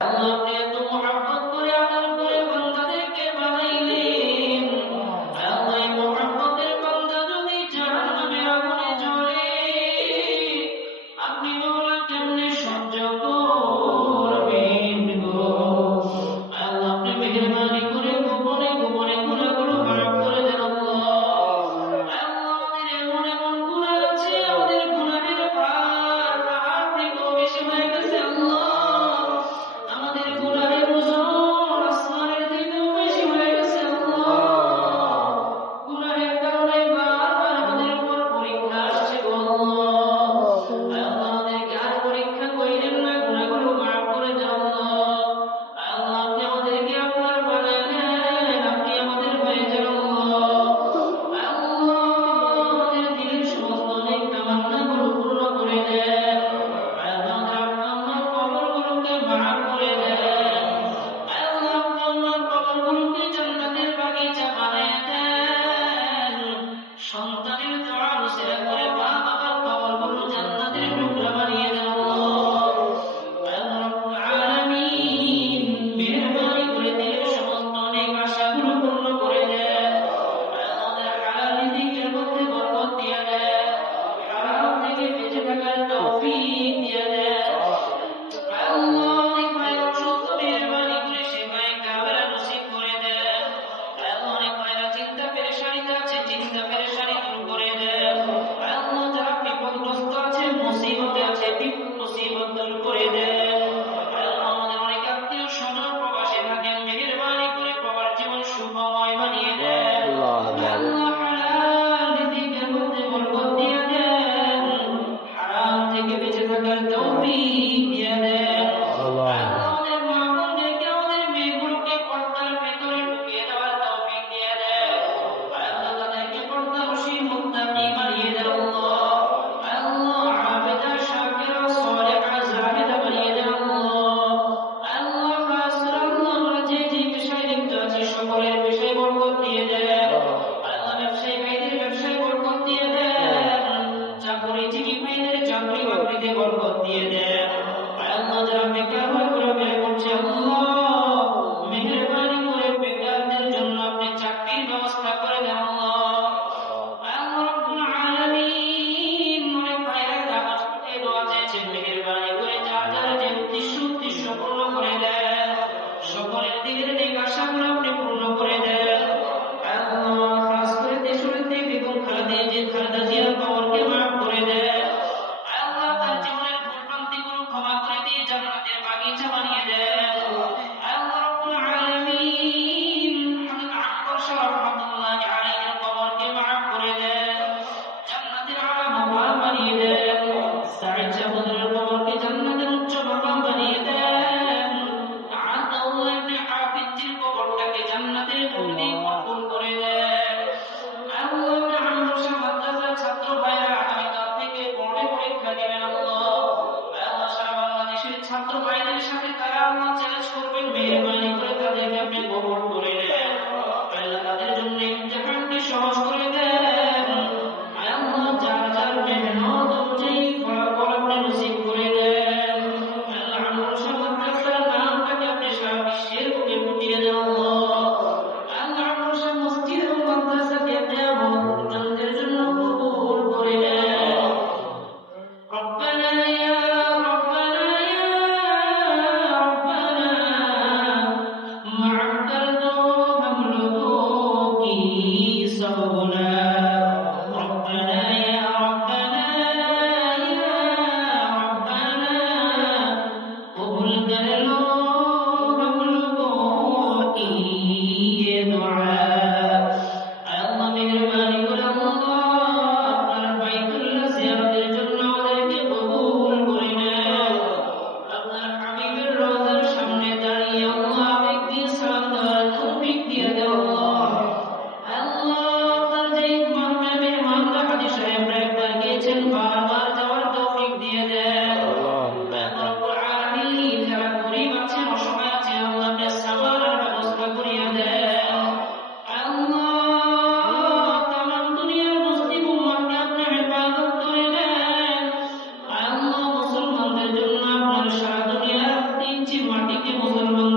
আল্লাহ আপনি এত মুহাব্বত করে আদর করে বান্দাদেরকে বানাইলেন। আল্লাহ এই মুহাব্বতের বান্দা যদি জাহান্নামের আগুনে জ্বলে, আপনি মাওলা কেমনে সহ্য করবেন গো? আল্লাহ আপনি মেহেরবানি করে গোপনে গোপনে গুনাহগুলো মাফ করে দেন আল্লাহ। আল্লাহ আমাদের এমন এমন গুনাহ আছে, আমাদের গুনাহের ভার পাহাড় থেকেও বেশি হয়ে গেছে আল্লাহ। আমাদের গুনাহের ওজন আসমানের থেকেও বেশি হয়ে গেছে আল্লাহ। গুনাহের কারণে বারবার আমাদের উপর পরীক্ষা আসছে গো আল্লাহ। আল্লাহ আমাদেরকে আর পরীক্ষা করিলেন না, গুনাহগুলো মাফ করে দেন আল্লাহ। আল্লাহ আপনি আমাদেরকে আপনার বানালেন, আপনি আমাদের হয়ে যান আল্লাহ। আল্লাহ আমাদের দিলের সমস্ত অনেক তামান্নাগুলো পূর্ণ করে দেন। আল্লাহ আমাদের কবরগুলোকে মাফ করে দেন। আল্লাহ আপনার কবরগুলোকে জান্নাতের বাগিচা বানায় দেন। সন্তানের দোয়া উসিলা করে মা বাবার কবরগুলো জান্নাতের টুকরা বানিয়ে দেন আল্লাহ। আল্লাহ রাব্বুল আলামিন মেহেরবানি করে দিলের সমস্ত অনেক আশাগুলো পূর্ণ করে দেন। আমাদের হালাল রিজিকের মধ্যে বরকত দিয়ে দেন। হারাম থেকে বেঁচে থাকার তৌফিক দিয়ে দেন। আল্লাহ অনেক ভাইয়ের অসুস্থ, মেহেরবানি করে সেবায় কামেলা নসিব করে দেন। আল্লাহ অনেক ভাইয়েরা চিন্তা পেরেশানিতে আছে, চিন্তা পেরেশানি দূর করে দেন। আল্লাহ যারা বিপদগ্রস্ত আছে, মুসিবতে আছে, বিপদ মুসিবত দূর করে দেন। আল্লাহ আমাদের অনেক আত্মীয় স্বজন প্রবাসে থাকেন, মেহেরবানি করে প্রবাস জীবন সুখময় বানিয়ে দেন। আল্লাহ হালাল রিজিকের মধ্যে বরকত দিয়ে দেন। হারাম থেকে বেঁচে থাকার তৌফিক দিয়ে দেন। আল্লাহ আমাদের মা বোনদেরকে, আমাদের মেয়েগুলোকে পর্দার ভেতরে ঢুকিয়ে দেওয়ার তৌফিক দিয়ে দেন। আল্লাহ তাদেরকে পর্দারশীল মুত্তাকি বানিয়ে দেন আল্লাহ। আল্লাহ আবেদা শাকিরা সালেহা জাহিদা বানিয়ে দেন আল্লাহ। আল্লাহ খাস করে আল্লাহ আমরা যে যে পেশায় লিপ্ত আছি সকলের পেশায় বরকত দিয়ে দেন। আল্লাহ ব্যবসায়ী ভাইদের ব্যবসায় বরকত দিয়ে দেন। চাকরিজীবী ভাইদের চাকরি বাকরিতে বরকত দিয়ে দেন। আল্লাহ যারা বেকার হয়ে ঘোরাফেরা করছে আল্লাহ মেহেরবানি করে বেকারদের জন্য আপনি চাকরির ব্যবস্থা করে দেন আল্লাহ। আল্লাহ রাব্বুল আলামিন অনেক ভাইরা নামাজ পড়তে দোয়া চেয়েছেন, মেহেরবানি করে যার যার যে উদ্দেশ্য পূর্ণ করে দেন। সকলের দিনের নেক আশাগুলো আপনি পূর্ণ করে দেন। আল্লাহ খাস করে দেশনেত্রী বেগম খালেদা জিয়ার কবরকে মাফ করে দেন। আল্লাহ তার জীবনের ভুলভ্রান্তিগুলো ক্ষমা করে দিয়ে জান্নাতের বাগিচা বানিয়ে দেন। আল্লাহ রাব্বুল আলামিন হযরত আকবর শাহ রাহমাতুল্লাহি আলাইহির কবরকে মাফ করে দেন। জান্নাতের আলা মাকাম বানিয়ে দেন। সাঈদ শাহ হুজুরের কবরকে জান্নাতের উচ্চ মাকাম বানিয়ে দেন। আতাউল্লাহ ইবনে হাফিজের কবরটাকে জান্নাতের মধ্যে মকবুল করে দেন। আল্লাহ আমর শাহ মাদ্রাসার ছাত্র ভাইরা আগামীকাল থেকে বোর্ডে পরীক্ষা দেবেন আল্লাহ। আল্লাহ সারা বাংলাদেশের ছাত্র ভাইদের সাথে তারা আল্লাহ চ্যালেঞ্জ করবেন, মেহেরবানি করে তাদেরকে আপনি কবুল করে নেন। আল্লাহ তাদের জন্য ইমতিহানকে সহজ করে দেন। আল্লাহ যার যার মেহনত অনুযায়ী ফলাফল আপনি নসিব করে দেন। আল্লাহ আমর শাহ মাদ্রাসার নামটাকে আপনি সারা বিশ্বের বুকে ফুটিয়ে দেন আল্লাহ। আল্লাহ আমর শাহ মসজিদ ও মাদ্রাসাকে আপনি আমাদের জন্য কবুল করে নেন। ربنا يا ربنا يا ربنا مع الدرد مملوك صبنا. ربنا يا ربنا يا ربنا قبول कर लो مملوك ये दुआ. আল্লাহ মেহেরবানি করে আল্লাহ আপনার বাইতুল্লাহ জিয়ারতের জন্য আমাদেরকে কবুল করে নেন। আপনার হাবিবের রওজার সামনে দাঁড়িয়ে আল্লাহ আবেগকে সালাম দেওয়ার তৌফিক দিয়ে দেন আল্লাহ। আল্লাহ আপনার যে মেহমানরা হাজী সাহেবরা একবার গিয়েছেন, বারবার যাওয়ার তৌফিক দিয়ে দেন। আল্লাহ রাব্বুল আলামিন যারা গরীব আছে মুসলমান